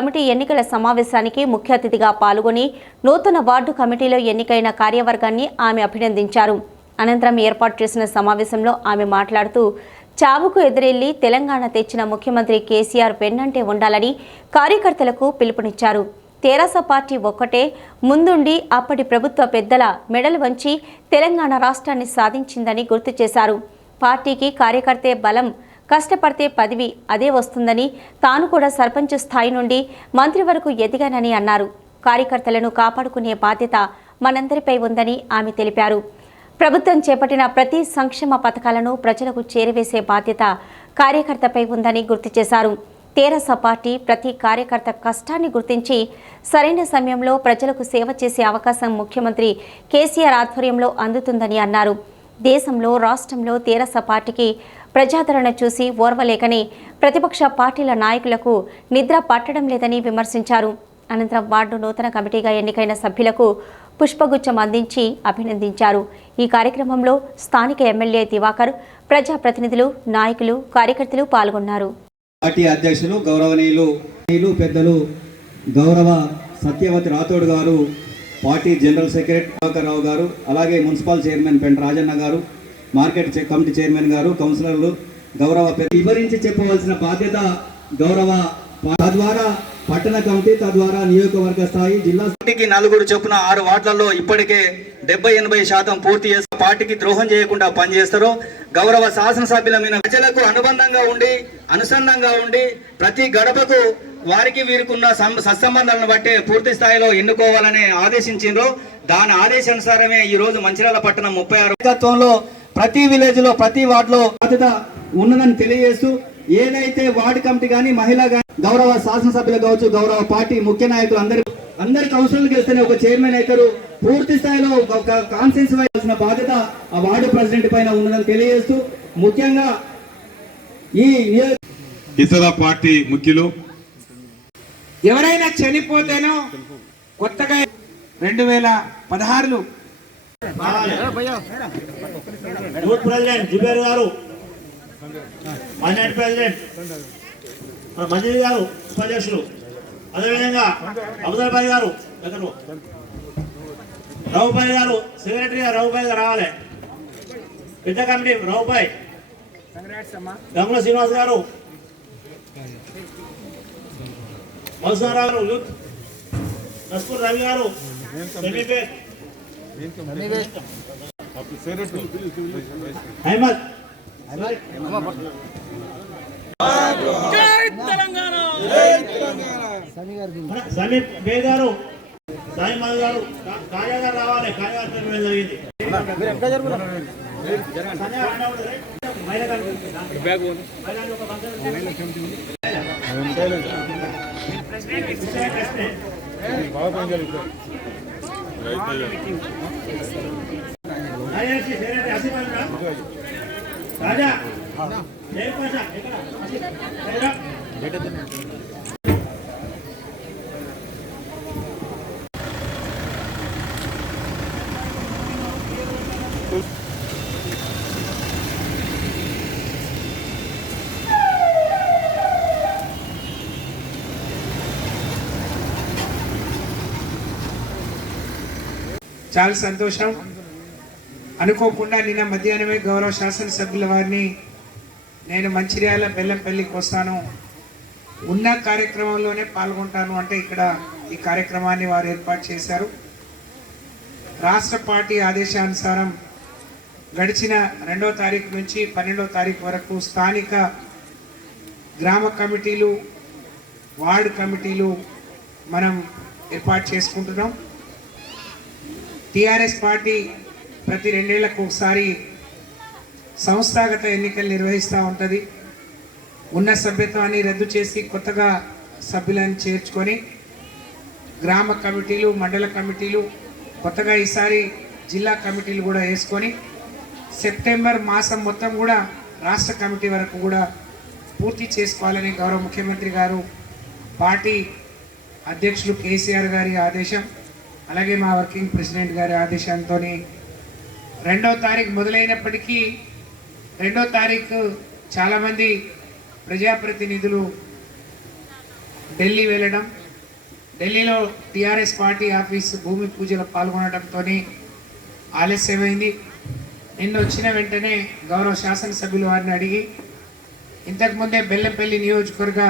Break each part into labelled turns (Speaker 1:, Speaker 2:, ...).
Speaker 1: Committee ఎన్నికల సమావేశానికి ముఖ్య అతిథిగా పాల్గొని నూతన వార్డు కమిటీలో ఎన్నికైన కార్యవర్గాన్ని ఆమె అభినందించారు. అనంతరం ఏర్పాటు చేసిన సమావేశంలో ఆమె మాట్లాడుతూ చావుకు ఎదురెళ్ళి తెలంగాణ తెచ్చిన ముఖ్యమంత్రి కేసీఆర్ వెన్నంటే ఉండాలని కార్యకర్తలకు పిలుపునిచ్చారు. తెరాస పార్టీ ఒక్కటే ముందుండి అప్పటి ప్రభుత్వ పెద్దల మెడలు వంచి తెలంగాణ రాష్ట్రాన్ని సాధించిందని గుర్తు చేశారు. పార్టీకి కార్యకర్తే బలం కష్టపడితే పదవి అదే వస్తుందని తాను కూడా సర్పంచ్ స్థాయి నుండి మంత్రి వరకు ఎదిగానని అన్నారు. కార్యకర్తలను కాపాడుకునే బాధ్యత మనందరిపై ఉందని ఆమె తెలిపారు. ప్రభుత్వం చేపట్టిన ప్రతి సంక్షేమ పథకాలను ప్రజలకు చేరవేసే బాధ్యత కార్యకర్తపై ఉందని గుర్తు చేశారు. తేరస పార్టీ ప్రతి కార్యకర్త కష్టాన్ని గుర్తించి సరైన సమయంలో ప్రజలకు సేవ చేసే అవకాశం ముఖ్యమంత్రి కేసీఆర్ ఆధ్వర్యంలో అందుతుందని అన్నారు. దేశంలో రాష్ట్రంలో తేరస పార్టీకి ప్రజాదరణ చూసి ఓర్వలేకని ప్రతిపక్ష పార్టీల నాయకులకు నిద్ర పట్టడం లేదని విమర్శించారు. అనంతరం వార్డు నూతన కమిటీగా ఎన్నికైన సభ్యులకు పుష్పగుచ్చం అందించి అభినందించారు. ఈ కార్యక్రమంలో స్థానిక ఎమ్మెల్యే దివాకర్ ప్రజాప్రతినిధులు నాయకులు కార్యకర్తలు పాల్గొన్నారు.
Speaker 2: పార్టీ అధ్యక్షులు గౌరవనీయులు పెద్దలు గౌరవ సత్యవతి రాథోడ్ గారు party general secretary Prabhakar Rao గారు అలాగే మున్సిపల్ చైర్మన్ పెంట రాజన్న గారు మార్కెట్ కమిటీ చైర్మన్ గారు కౌన్సిలర్లు గౌరవ వివరించి చెప్పవలసిన బాధ్యత గౌరవ తద్వారా పట్టణ కమిటీ తద్వారా నియోజకవర్గ స్థాయి జిల్లా పార్టీకి నలుగురు చొప్పున ఆరు వార్డులలో ఇప్పటికే డెబ్బై ఎనభై శాతం పూర్తి చేసి పార్టీకి ద్రోహం చేయకుండా పనిచేస్తారు. గౌరవ శాసనసభ్యుల మీద ప్రజలకు అనుబంధంగా ఉండి అనుసంధంగా ఉండి ప్రతి గడపకు వారికి వీరికున్న సత్సంబంధాలను బట్టి పూర్తి స్థాయిలో ఎన్నుకోవాలని ఆదేశించిండ్రు. దాని ఆదేశానుసారమే ఈ రోజు మంచిర్యాల పట్టణం ముప్పై ఆరు. ప్రతి విలేజ్లో ప్రతి వార్డులో బాధ్యత ఉన్నదని తెలియజేస్తూ ఏదైతే వార్డు కమిటీ కానీ మహిళా కానీ గౌరవ శాసనసభ్యులు కావచ్చు గౌరవ పార్టీ ముఖ్య నాయకులు అందరి అందరి కౌన్సిలర్కి వెళ్తేనే ఒక చైర్మన్ అవుతారు. పూర్తి స్థాయిలో ఒక కాన్సెన్స్ ఇవ్వాల్సిన బాధ్యత ఆ వార్డు ప్రెసిడెంట్ పైన ఉన్నదని తెలియజేస్తూ ముఖ్యంగా ఈ
Speaker 3: ఇతర పార్టీ ముఖ్యులు
Speaker 4: ఎవరైనా చనిపోతేనో కొత్తగా రెండు వేల పదహారులు
Speaker 5: యూత్ ప్రెసిడెంట్ జుబేర్ గారు. Minority president. మన మంజరి గారు ఉపాధ్యక్షులు. అదేవిధంగా అబుదల్ భాయ్ గారు రఘుబాయ్ గారు సెక్రటరీ గారు రఘుబాయ్ గారు రావాలి. పెద్ద కమిటీ రఘుబాయ్. గంగుల శ్రీనివాస్ గారు. మధుసూదన్ గారు యూత్. నస్పూర్ రవి గారు. అహ్మద్ మన సమీప్ బే గారు సాయి మధు గారు కా- కాజా గారు రావాలి కాజా గారు తెలియడం జరిగింది సంజయ్ అన్న కూడా రైట్. మహిళా గారు. మహిళా గారు ఒక ఫంక్షన్ ప్రెసిడెంట్, ప్రెసిడెంట్. కార్యదర్శి సెక్రటరీ ఆసిఫ్ అలీ రా. రాజా జయ పాషా ఎక్కడ ఆసిఫ్. ఎక్కడ?
Speaker 4: చాలా సంతోషం అనుకోకుండా నిన్న మధ్యాహ్నమే గౌరవ శాసనసభ్యుల వారిని నేను మంచిర్యాల బెల్లంపల్లికి వస్తాను. ఉన్న కార్యక్రమంలోనే పాల్గొంటాను అంటే ఇక్కడ ఈ కార్యక్రమాన్ని వారు ఏర్పాటు చేశారు. రాష్ట్ర పార్టీ ఆదేశానుసారం గడిచిన రెండో తారీఖు నుంచి పన్నెండో తారీఖు వరకు స్థానిక గ్రామ కమిటీలు వార్డు కమిటీలు మనం ఏర్పాటు చేసుకుంటున్నాం. టిఆర్ఎస్ పార్టీ ప్రతి రెండేళ్ళకు ఒకసారి సంస్థాగత ఎన్నికలు నిర్వహిస్తూ ఉంటుంది. ఉన్న సభ్యత్వాన్ని రద్దు చేసి కొత్తగా సభ్యులను చేర్చుకొని గ్రామ కమిటీలు మండల కమిటీలు కొత్తగా ఈసారి జిల్లా కమిటీలు కూడా వేసుకొని సెప్టెంబర్ మాసం మొత్తం కూడా రాష్ట్ర కమిటీ వరకు కూడా పూర్తి చేసుకోవాలని గౌరవ ముఖ్యమంత్రి గారు పార్టీ అధ్యక్షులు కేసీఆర్ గారి ఆదేశం అలాగే మా వర్కింగ్ ప్రెసిడెంట్ గారి ఆదేశంతో రెండవ తారీఖు మొదలైనప్పటికీ రెండో తారీఖు చాలామంది ప్రజాప్రతినిధులు ఢిల్లీ వెళ్ళడం ఢిల్లీలో టీఆర్ఎస్ పార్టీ ఆఫీస్ భూమి పూజలో పాల్గొనడంతో ఆలస్యమైంది. నిన్న వచ్చిన వెంటనే గౌరవ శాసనసభ్యులు వారిని అడిగి ఇంతకుముందే బెల్లంపల్లి నియోజకవర్గ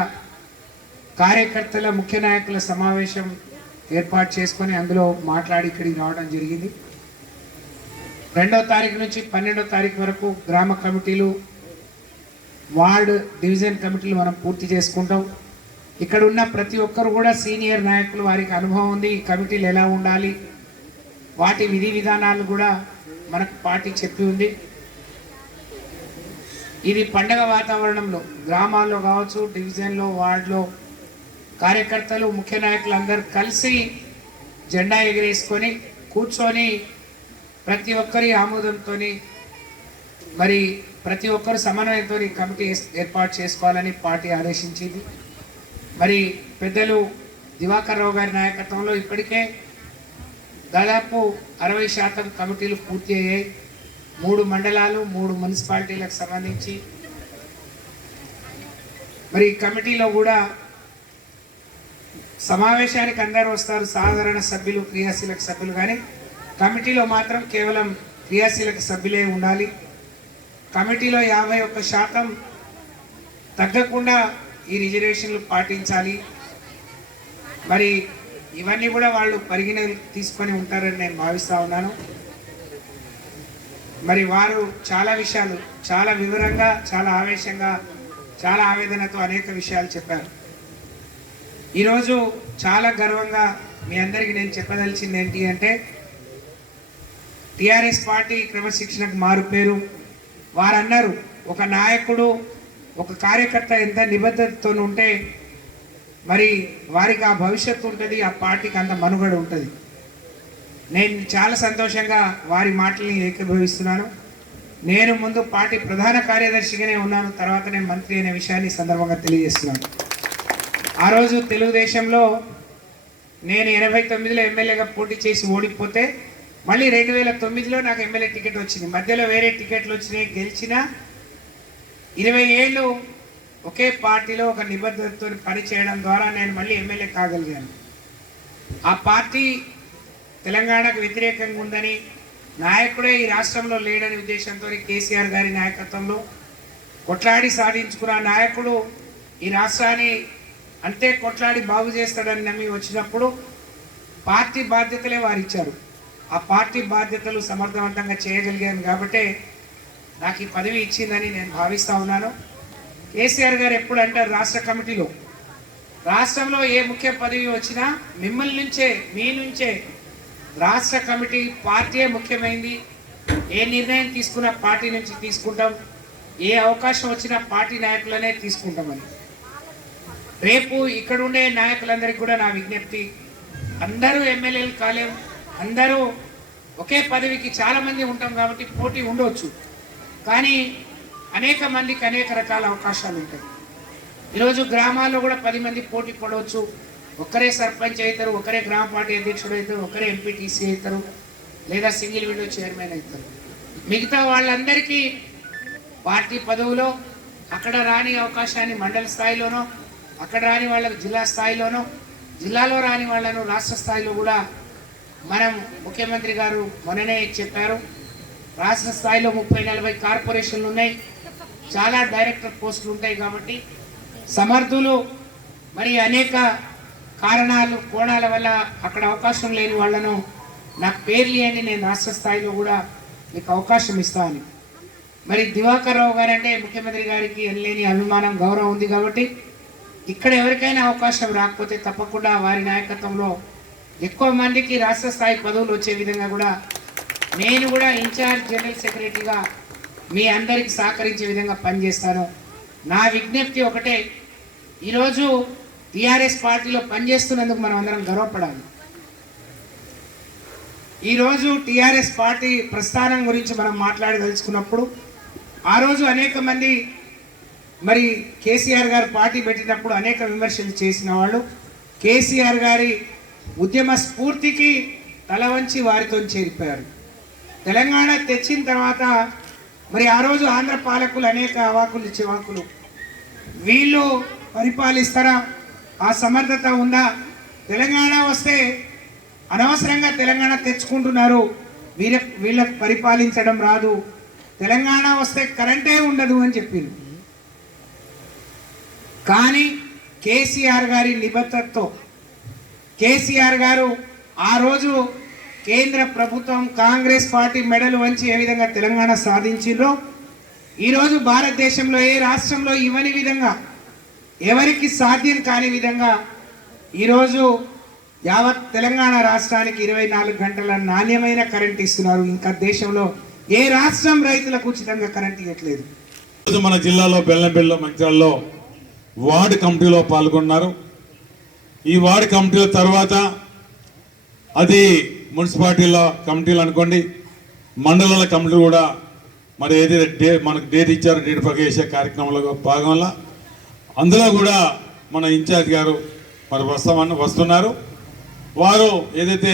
Speaker 4: కార్యకర్తల ముఖ్య నాయకుల సమావేశం ఏర్పాటు చేసుకొని అందులో మాట్లాడి ఇక్కడికి రావడం జరిగింది. రెండో తారీఖు నుంచి పన్నెండో తారీఖు వరకు గ్రామ కమిటీలు వార్డ్ డివిజన్ కమిటీలు మనం పూర్తి చేసుకుంటాం. ఇక్కడ ఉన్న ప్రతి ఒక్కరు కూడా సీనియర్ నాయకులు వారికి అనుభవం ఉంది ఈ కమిటీలు ఎలా ఉండాలి వాటి విధి విధానాలు కూడా మనకు పార్టీ చెప్పి ఉంది. ఇది పండగ వాతావరణంలో గ్రామాల్లో కావచ్చు డివిజన్లో వార్డులో కార్యకర్తలు ముఖ్య నాయకులు అందరూ కలిసి జెండా ఎగరేసుకొని కూర్చొని ప్రతి ఒక్కరి ఆమోదంతో మరి ప్రతి ఒక్కరు సమన్వయంతో ఈ కమిటీ ఏర్పాటు చేసుకోవాలని పార్టీ ఆదేశించింది. మరి పెద్దలు దివాకర్ రావు గారి నాయకత్వంలో ఇప్పటికే దాదాపు అరవై శాతం కమిటీలు పూర్తి అయ్యాయి. మూడు మండలాలు మూడు మున్సిపాలిటీలకు సంబంధించి. మరి కమిటీలో కూడా సమావేశానికి అందరూ వస్తారు. సాధారణ సభ్యులు క్రియాశీలక సభ్యులు కానీ కమిటీలో మాత్రం కేవలం క్రియాశీలక సభ్యులే ఉండాలి. కమిటీలో యాభై ఒక్క శాతం తగ్గకుండా ఈ రిజర్వేషన్లు పాటించాలి. మరి ఇవన్నీ కూడా వాళ్ళు పరిగణ తీసుకొని ఉంటారని నేను భావిస్తూ ఉన్నాను. మరి వారు చాలా విషయాలు చాలా వివరంగా చాలా ఆవేశంగా చాలా ఆవేదనతో అనేక విషయాలు చెప్పారు. ఈరోజు చాలా గర్వంగా మీ అందరికీ నేను చెప్పదలిచింది ఏంటి అంటే టిఆర్ఎస్ పార్టీ క్రమశిక్షణకు మారు పేరు వారన్నారు ఒక నాయకుడు ఒక కార్యకర్త ఎంత నిబద్ధతతో ఉంటే మరి వారికి ఆ భవిష్యత్తు ఉంటుంది ఆ పార్టీకి అంత మనుగడ ఉంటుంది. నేను చాలా సంతోషంగా వారి మాటల్ని ఏకీభవిస్తున్నాను. నేను ముందు పార్టీ ప్రధాన కార్యదర్శిగానే ఉన్నాను తర్వాత నేను మంత్రి అనే విషయాన్ని సందర్భంగా తెలియజేస్తున్నాను. ఆ రోజు తెలుగుదేశంలో నేను ఎనభై తొమ్మిదిలో ఎమ్మెల్యేగా పోటీ చేసి ఓడిపోతే మళ్ళీ రెండు వేల తొమ్మిదిలో నాకు ఎమ్మెల్యే టికెట్ వచ్చింది. మధ్యలో వేరే టికెట్లు వచ్చినాయి గెలిచిన ఇరవై ఏళ్ళు ఒకే పార్టీలో ఒక నిబద్ధతతో పనిచేయడం ద్వారా నేను మళ్ళీ ఎమ్మెల్యే కాగలిగాను. ఆ పార్టీ తెలంగాణకు వ్యతిరేకంగా ఉందని నాయకుడే ఈ రాష్ట్రంలో లేడని ఉద్దేశంతో కేసీఆర్ గారి నాయకత్వంలో కొట్లాడి సాధించుకున్న నాయకుడు ఈ రాష్ట్రాన్ని అంతే కొట్లాడి బాగు చేస్తాడని నమ్మి వచ్చినప్పుడు పార్టీ బాధ్యతలే వారిచ్చారు. ఆ పార్టీ బాధ్యతలు సమర్థవంతంగా చేయగలిగాను కాబట్టే నాకు ఈ పదవి ఇచ్చిందని నేను భావిస్తూ ఉన్నాను. కేసీఆర్ గారు ఎప్పుడు అంటారు రాష్ట్ర కమిటీలో రాష్ట్రంలో ఏ ముఖ్య పదవి వచ్చినా మిమ్మల్ని నుంచే మీ నుంచే రాష్ట్ర కమిటీ పార్టీయే ముఖ్యమైంది. ఏ నిర్ణయం తీసుకున్నా పార్టీ నుంచి తీసుకుంటాం ఏ అవకాశం వచ్చినా పార్టీ నాయకులనే తీసుకుంటామని. రేపు ఇక్కడ ఉండే నాయకులందరికీ కూడా నా విజ్ఞప్తి అందరూ ఎమ్మెల్యేలు కాలేము అందరూ ఒకే పదవికి చాలామంది ఉంటాం కాబట్టి పోటీ ఉండవచ్చు కానీ అనేక మందికి అనేక రకాల అవకాశాలు ఉంటాయి. ఈరోజు గ్రామాల్లో కూడా పది మంది పోటీ పడవచ్చు. ఒకరే సర్పంచ్ అవుతారు ఒకరే గ్రామ పార్టీ అధ్యక్షుడు అవుతారు ఒకరే ఎంపీటీసీ అవుతారు లేదా సింగిల్ విండో చైర్మన్ అవుతారు. మిగతా వాళ్ళందరికీ పార్టీ పదవులో అక్కడ రాని అవకాశాన్ని మండల స్థాయిలోనో అక్కడ రాని వాళ్ళకు జిల్లా స్థాయిలోనో జిల్లాలో రాని వాళ్ళను రాష్ట్ర స్థాయిలో కూడా మనం ముఖ్యమంత్రి గారు మొన్ననే చెప్పారు రాష్ట్ర స్థాయిలో ముప్పై నలభై కార్పొరేషన్లు ఉన్నాయి చాలా డైరెక్టర్ పోస్టులు ఉంటాయి కాబట్టి సమర్థులు మరి అనేక కారణాలు కోణాల వల్ల అక్కడ అవకాశం లేని వాళ్ళను నాకు పేర్లు అని నేను రాష్ట్ర స్థాయిలో కూడా మీకు అవకాశం ఇస్తాను. మరి దివాకర్ రావు గారు అంటే ముఖ్యమంత్రి గారికి లేని అభిమానం గౌరవం ఉంది కాబట్టి ఇక్కడ ఎవరికైనా అవకాశం రాకపోతే తప్పకుండా వారి నాయకత్వంలో ఎక్కువ మందికి రాష్ట్ర స్థాయి పదవులు వచ్చే విధంగా కూడా నేను కూడా ఇన్ఛార్జ్ జనరల్ సెక్రటరీగా మీ అందరికి సహకరించే విధంగా పనిచేస్తాను. నా విజ్ఞప్తి ఒకటే ఈరోజు టీఆర్ఎస్ పార్టీలో పనిచేస్తున్నందుకు మనం అందరం గర్వపడాలి. ఈరోజు టీఆర్ఎస్ పార్టీ ప్రస్థానం గురించి మనం మాట్లాడదలుచుకున్నప్పుడు ఆ రోజు అనేక మంది మరి కేసీఆర్ గారు పార్టీ పెట్టినప్పుడు అనేక విమర్శలు చేసిన వాళ్ళు కేసీఆర్ గారి ఉద్యమ స్ఫూర్తికి తల వంచి వారితో చేరిపోయారు. తెలంగాణ తెచ్చిన తర్వాత మరి ఆ రోజు ఆంధ్ర పాలకులు అనేక అవాకులు చివాకులు. వీళ్ళు పరిపాలిస్తారా? ఆ సమర్థత ఉందా? తెలంగాణ వస్తే అనవసరంగా తెలంగాణ తెచ్చుకుంటున్నారు. వీళ్ళ వీళ్ళకి పరిపాలించడం రాదు. తెలంగాణ వస్తే కరెంటే ఉండదు అని చెప్పింది కానీ కేసీఆర్ గారి నిబద్ధతతో కేసీఆర్ గారు ఆ రోజు కేంద్ర ప్రభుత్వం కాంగ్రెస్ పార్టీ మెడలు వంచి ఏ విధంగా తెలంగాణ సాధించిందో ఈరోజు భారతదేశంలో ఏ రాష్ట్రంలో ఇవ్వని విధంగా ఎవరికి సాధ్యం కాని విధంగా ఈరోజు యావత్ తెలంగాణ రాష్ట్రానికి ఇరవై నాలుగు గంటల నాణ్యమైన కరెంట్ ఇస్తున్నారు. ఇంకా దేశంలో ఏ రాష్ట్రం రైతులకు ఉచితంగా కరెంట్ ఇవ్వట్లేదు.
Speaker 3: మన జిల్లాలో బెల్లంపల్లిలో మంచిర్యాలలో వార్డు కమిటీలో పాల్గొన్నారు. ఈ వార్డు కమిటీల తర్వాత అది మున్సిపాలిటీల కమిటీలు అనుకోండి మండలాల కమిటీ కూడా మరి ఏదైతే డే మనకు డేట్ ఇచ్చారో డేట్ ప్రకారం చేసే కార్యక్రమంలో భాగంలో అందులో కూడా మన ఇన్ఛార్జ్ గారు మరి వస్తామన్న వస్తున్నారు. వారు ఏదైతే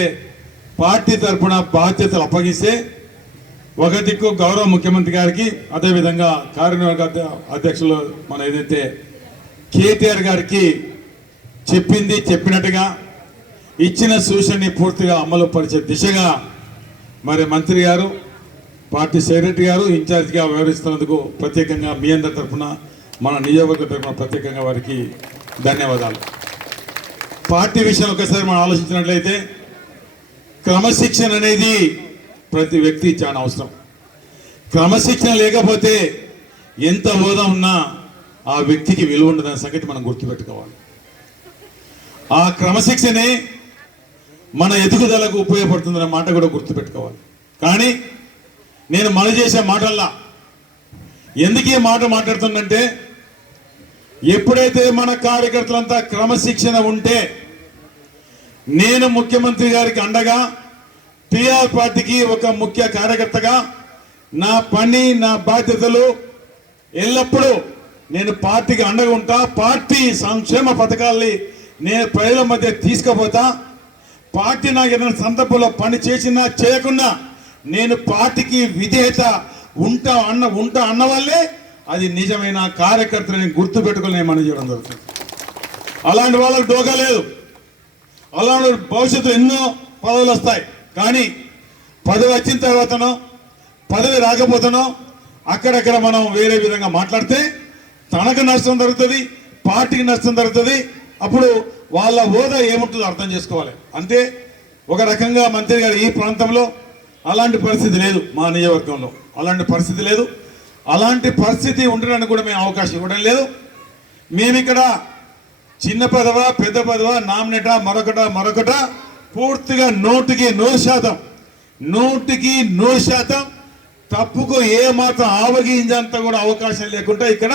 Speaker 3: పార్టీ తరఫున బాధ్యతలు అప్పగిస్తే ఒక దిక్కు గౌరవ ముఖ్యమంత్రి గారికి అదేవిధంగా కార్యనిర్వాహక అధ్య- అధ్యక్షులు మన ఏదైతే కేటీఆర్ గారికి చెప్పింది చెప్పినట్టుగా ఇచ్చిన సూచనని పూర్తిగా అమలు పరిచే దిశగా మరి మంత్రి గారు పార్టీ సెక్రటరీ గారు ఇన్ఛార్జిగా వ్యవహరిస్తున్నందుకు ప్రత్యేకంగా మీ అందరి తరఫున మన నియోజకవర్గ తరఫున ప్రత్యేకంగా వారికి ధన్యవాదాలు. పార్టీ విషయం ఒకసారి మనం ఆలోచించినట్లయితే క్రమశిక్షణ అనేది ప్రతి వ్యక్తి చాలా అవసరం. క్రమశిక్షణ లేకపోతే ఎంత హోదా ఉన్నా ఆ వ్యక్తికి విలువ ఉండదనే సంగతి మనం గుర్తుపెట్టుకోవాలి. ఆ క్రమశిక్షణే మన ఎదుగుదలకు ఉపయోగపడుతుందనే మాట కూడా గుర్తుపెట్టుకోవాలి. కానీ నేను మన చేసే మాటల్లా ఎందుకు ఈ మాట మాట్లాడుతుందంటే ఎప్పుడైతే మన కార్యకర్తలంతా క్రమశిక్షణ ఉంటే నేను ముఖ్యమంత్రి గారికి అండగా టిఆర్ పార్టీకి ఒక ముఖ్య కార్యకర్తగా నా పని నా బాధ్యతలు ఎల్లప్పుడూ నేను పార్టీకి అండగా ఉంటా పార్టీ సంక్షేమ పథకాల్ని నేను ప్రజల మధ్య తీసుకుపోతా. పార్టీ నాకు ఏదైనా సందర్భంలో పని చేసినా చేయకున్నా నేను పార్టీకి విధేయత ఉంటా అన్న ఉంటా అన్న వాళ్ళే. అది నిజమైన కార్యకర్తలని గుర్తు పెట్టుకుని మనం చేయడం జరుగుతుంది. అలాంటి వాళ్ళకి డోకా లేదు. అలాంటి భవిష్యత్తు ఎన్నో పదవులు వస్తాయి. కానీ పదవి వచ్చిన తర్వాతనో పదవి రాకపోతేనో అక్కడక్కడ మనం వేరే విధంగా మాట్లాడితే తనకు నష్టం జరుగుతుంది పార్టీకి నష్టం జరుగుతుంది అప్పుడు వాళ్ళ హోదా ఏముంటుందో అర్థం చేసుకోవాలి. అంతే ఒక రకంగా మంత్రి గారు ఈ ప్రాంతంలో అలాంటి పరిస్థితి లేదు మా నియోజకవర్గంలో. అలాంటి పరిస్థితి లేదు. అలాంటి పరిస్థితి ఉండడానికి కూడా మేము అవకాశం ఇవ్వడం లేదు. మేము ఇక్కడ చిన్న పదవ పెద్ద పదవ నామినేట మరొకట మరొకట పూర్తిగా నూటికి నూరు శాతం నూటికి నూరు శాతం తప్పుకు ఏ మాత్రం ఆవగించేంత కూడా అవకాశం లేకుండా ఇక్కడ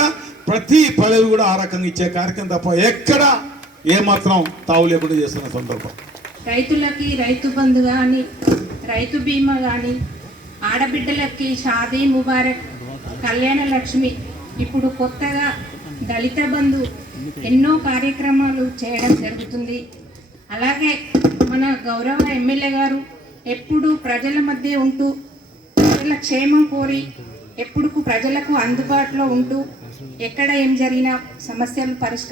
Speaker 3: ప్రతి పదవి కూడా ఆ రకంగా ఇచ్చే కార్యక్రమం తప్ప ఎక్కడ ఏమాత్రం తావు లేకుండా చేస్తున్న సందర్భం.
Speaker 6: రైతులకి రైతు బంధు కానీ రైతు బీమా కానీ ఆడబిడ్డలకి షాదీ ముబారక్ కళ్యాణ లక్ష్మి ఇప్పుడు కొత్తగా దళిత బంధు ఎన్నో కార్యక్రమాలు చేయడం జరుగుతుంది. అలాగే మన గౌరవ ఎమ్మెల్యే గారు ఎప్పుడు ప్రజల మధ్య ఉంటూ ప్రజల క్షేమం కోరి ఎప్పుడు ప్రజలకు అందుబాటులో ఉంటూ ఎక్కడ ఏం జరిగినా సమస్యలు పరిష్కారం